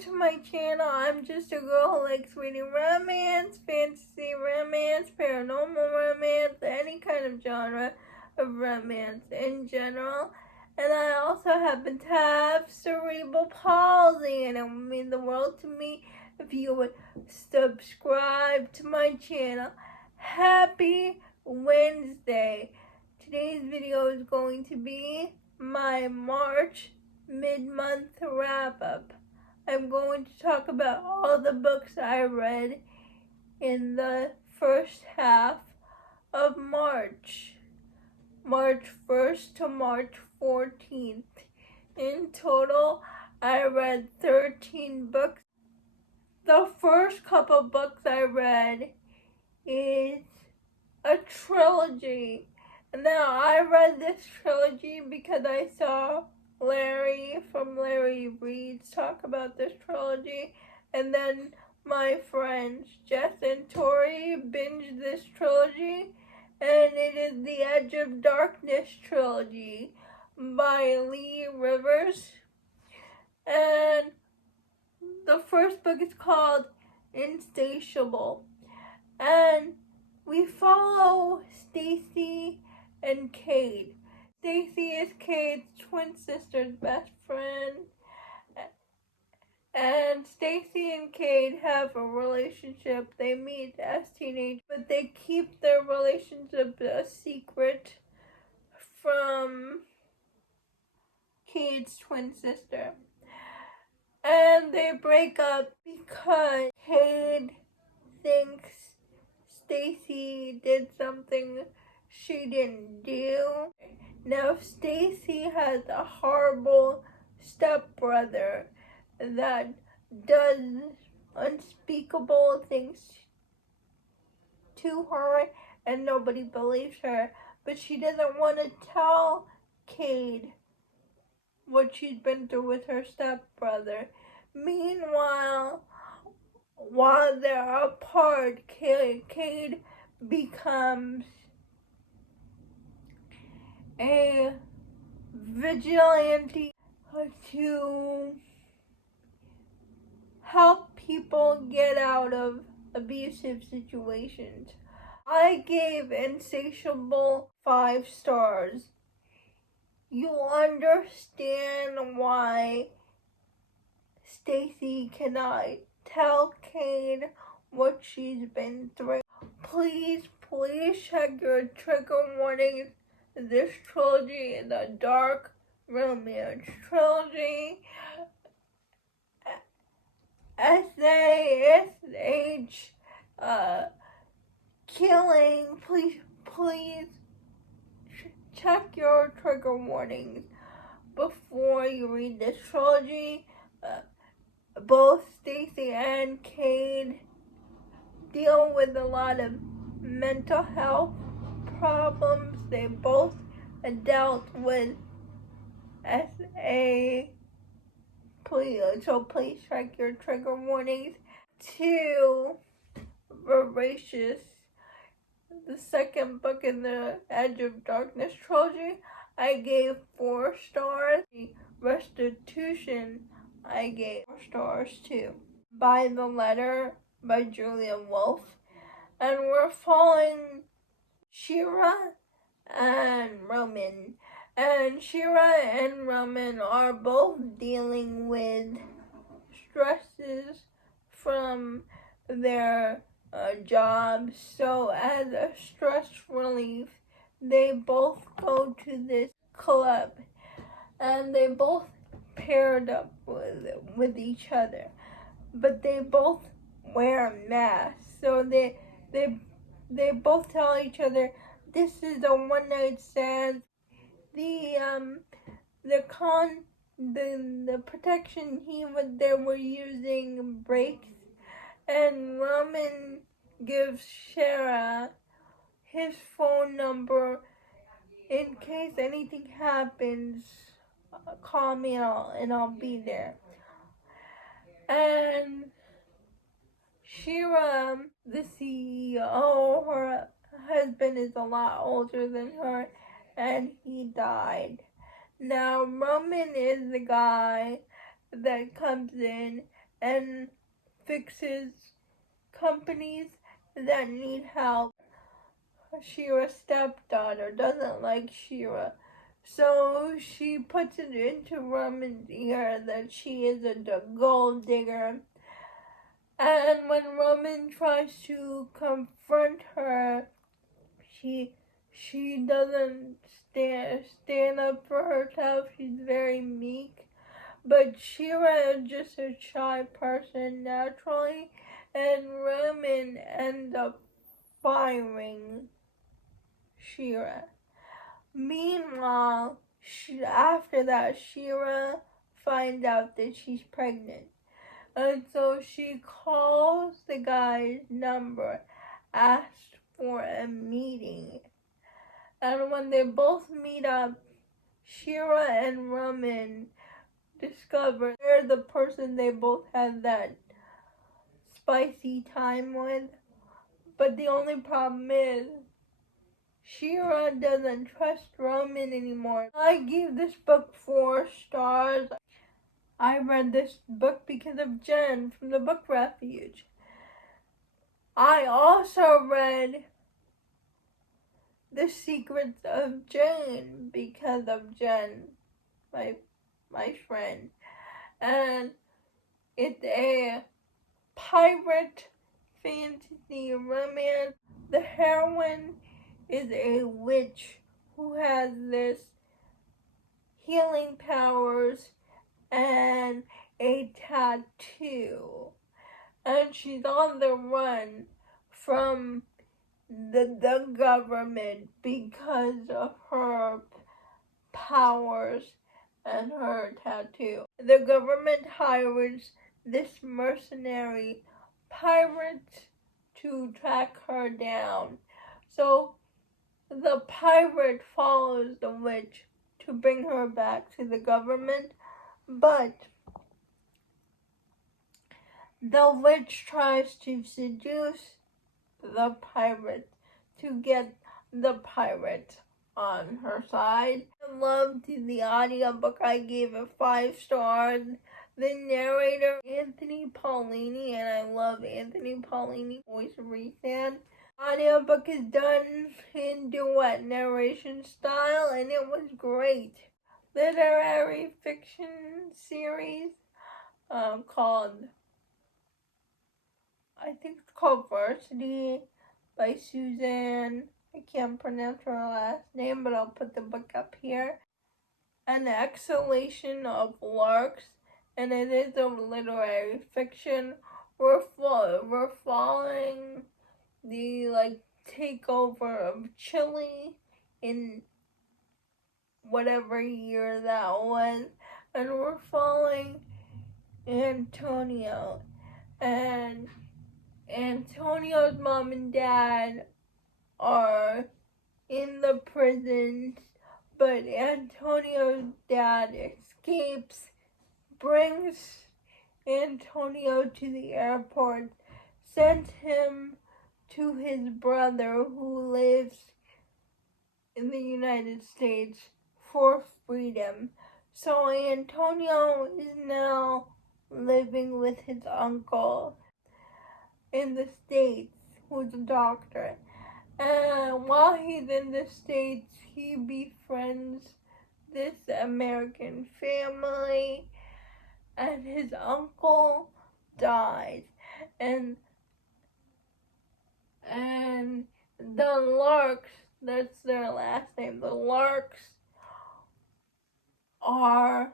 to my channel. I'm just a girl who likes reading romance, fantasy romance, paranormal romance, any kind of genre of romance in general. And I also happen to have cerebral palsy, and it would mean the world to me if you would subscribe to my channel. Happy Wednesday. Today's video is going to be my March mid-month wrap-up. I'm going to talk about all the books I read in the first half of March 1st to March 14th. In total, I read 13 books. The first couple books I read is a trilogy. Now, I read this trilogy because I saw Larry from Larry Reads talk about this trilogy, and then my friends Jess and Tori binged this trilogy, and it is the Edge of Darkness trilogy by Lee Rivers. And the first book is called Insatiable, and we follow Stacy and Cade. Stacy is Cade's twin sister's best friend, and Stacy and Cade have a relationship. They meet as teenagers, but they keep their relationship a secret from Cade's twin sister. And they break up because Cade thinks Stacy did something she didn't do. Now, Stacy has a horrible stepbrother that does unspeakable things to her, and nobody believes her. But she doesn't want to tell Cade what she's been through with her stepbrother. Meanwhile, while they're apart, Cade becomes a vigilante to help people get out of abusive situations. I gave Insatiable 5 stars. You'll understand why Stacy cannot tell Cade what she's been through. Please check your trigger warnings. This trilogy is a dark romance trilogy. SASH killing. Please check your trigger warnings before you read this trilogy. Both Stacy and Cade deal with a lot of mental health problems. They both dealt with so please check your trigger warnings. 2, Voracious, the second book in the Edge of Darkness trilogy, I gave 4 stars. Restitution, I gave 4 stars too. By the Letter by Julia Wolf. And we're following Shira and Roman. And Shira and Roman are both dealing with stresses from their jobs. So as a stress relief, they both go to this club, and they both paired up with each other, but they both wear masks. So they both tell each other this is a one-night stand. The protection they were using breaks, and Roman gives Shara his phone number in case anything happens. Call me and I'll be there. And Shira, the CEO, her husband is a lot older than her, and he died. Now, Roman is the guy that comes in and fixes companies that need help. Shira's stepdaughter doesn't like Shira, so she puts it into Roman's ear that she is a gold digger. And when Roman tries to confront her, she doesn't stand up for herself. She's very meek. But Shira is just a shy person naturally, and Roman ends up firing Shira. Meanwhile, after that, Shira finds out that she's pregnant. And so she calls the guy's number, asks for a meeting. And when they both meet up, Shira and Roman discover they're the person they both had that spicy time with. But the only problem is, Shira doesn't trust Roman anymore. I gave this book 4 stars. I read this book because of Jen from the Book Refuge. I also read The Secrets of Jane because of Jen, my friend. And it's a pirate fantasy romance. The heroine is a witch who has this healing powers and a tattoo. And she's on the run from the government because of her powers and her tattoo. The government hires this mercenary pirate to track her down. So the pirate follows the witch to bring her back to the government, but the witch tries to seduce the pirate to get the pirate on her side. I loved the audiobook. I gave it 5 stars. The narrator, Anthony Paolini, and I love Anthony Paolini's voice of Ethan. Audiobook is done in duet narration style, and it was great. Literary fiction series called, I think it's called Voracious by Suzanne. I can't pronounce her last name, but I'll put the book up here. An Exhalation of Larks, and it is a literary fiction. We're following the takeover of Chile in whatever year that was, and we're following Antonio, and Antonio's mom and dad are in the prisons, but Antonio's dad escapes, brings Antonio to the airport, sends him to his brother who lives in the United States for freedom. So Antonio is now living with his uncle in the States, who's a doctor. And while he's in the States, he befriends this American family, and his uncle dies. And the Larks, that's their last name, the Larks are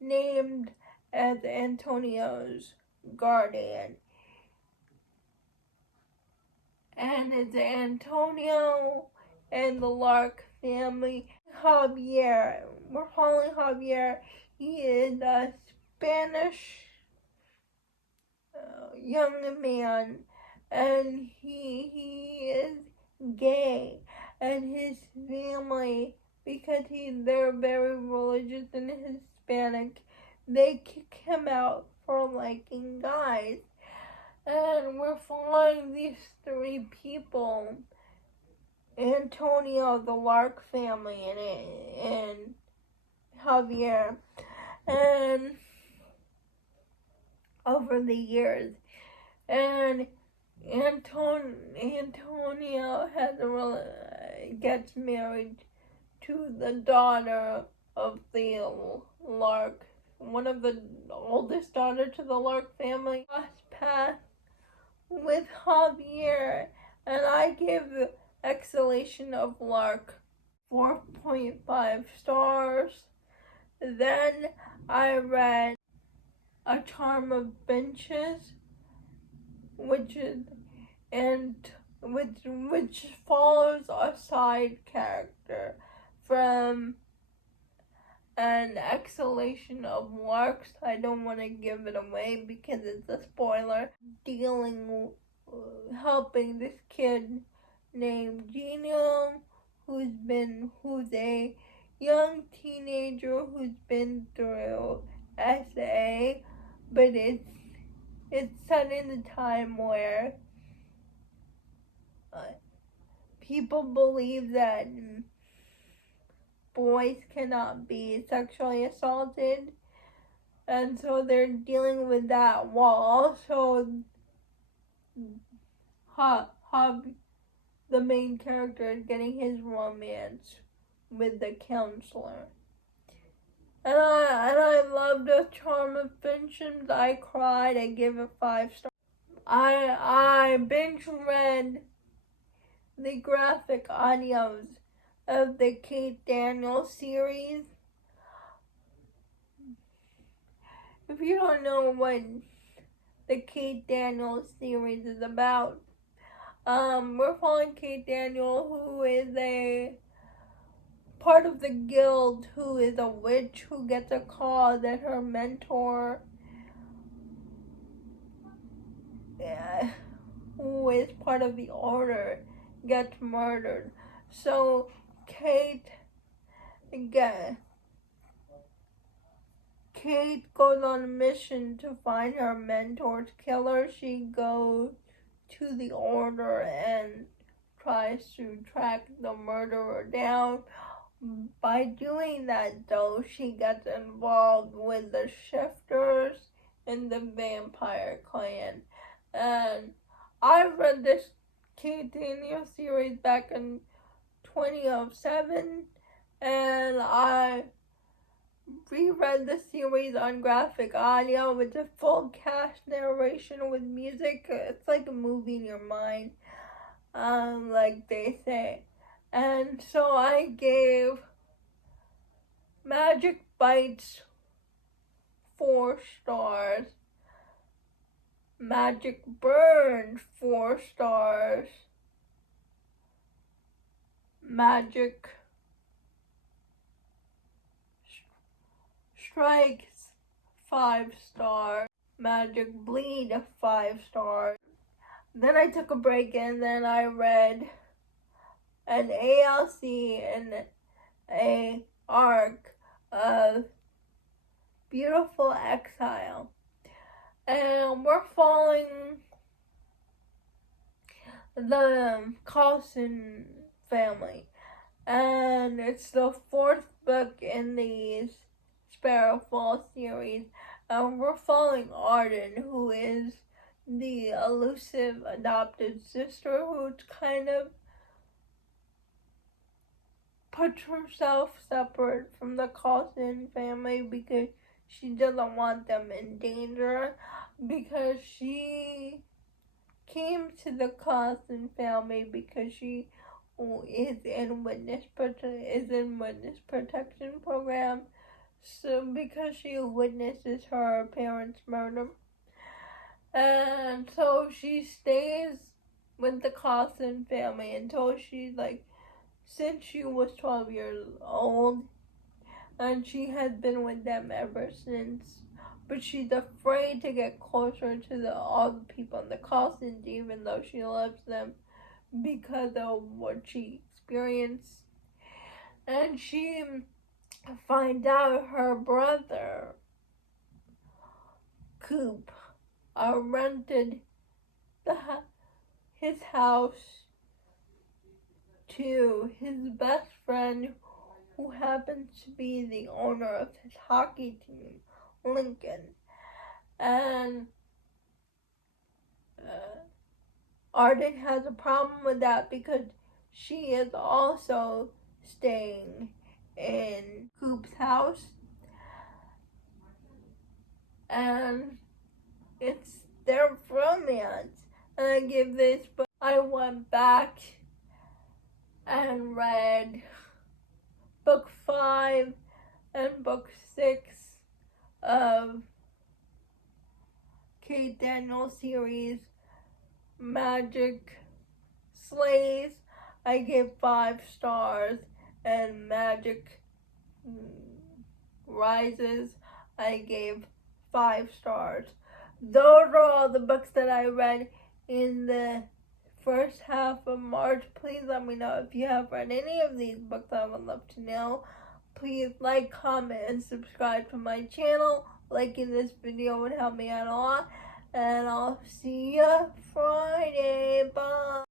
named as Antonio's guardian. And it's Antonio and the Lark family. Javier, we're calling Javier. He is a Spanish young man, and he is gay, and his family, because they're very religious and Hispanic, they kick him out for liking guys. And we're following these 3 people, Antonio, the Lark family, and Javier. And over the years. And Antonia gets married to the daughter of the lark, one of the oldest daughter to the lark family. Crossed paths with Javier, and I give Exhalation of Lark 4.5 stars. Then I read A Charm of Finches, which follows a side character from an Exhalation of Larks. I don't want to give it away because it's a spoiler. Helping this kid named Gino, who's a young teenager who's been through SA, but it's set in a time where people believe that boys cannot be sexually assaulted, and so they're dealing with that while also the main character is getting his romance with the counselor. And I loved A Charm of Finches. I cried. I gave it 5 stars. I binge read the graphic audios of the Kate Daniels series. If you don't know what the Kate Daniels series is about, we're following Kate Daniel, who is a part of the guild, who is a witch, who gets a call that her mentor, who is part of the order, gets murdered. So Kate goes on a mission to find her mentor's killer. She goes to the order and tries to track the murderer down. By doing that, though, she gets involved with the shifters and the vampire clan. And I read this Kate Daniels series back in 2007, and I reread the series on graphic audio with a full cast narration with music. It's like a movie in your mind, like they say. And so I gave Magic Bites 4 stars, Magic Burn 4 stars, Magic Strikes 5 stars, Magic Bleed 5 stars. Then I took a break and then I read an ALC and a arc of Beautiful Exile. And we're following the Carlson family. And it's the 4th book in the Sparrow Falls series. And we're following Arden, who is the elusive adopted sister who's kind of puts herself separate from the Carlson family because she doesn't want them in danger, because she came to the Carlson family because she is in witness protection program, so because she witnesses her parents' murder. And so she stays with the Carlson family until she's since she was 12 years old, and she has been with them ever since. But she's afraid to get closer to all the people in the Carlsons, even though she loves them, because of what she experienced. And she finds out her brother, Coop, rented his house to his best friend, who happens to be the owner of his hockey team, Lincoln. And Arden has a problem with that because she is also staying in Coop's house. And it's their romance. And I give this book, I went back and read book 5 and book 6 of Kate Daniels series, Magic Slays. I gave 5 stars, and Magic Rises, I gave 5 stars. Those are all the books that I read in the first half of March. Please let me know if you have read any of these books. I would love to know. Please like, comment, and subscribe to my channel. Liking this video would help me out a lot. And I'll see you Friday. Bye.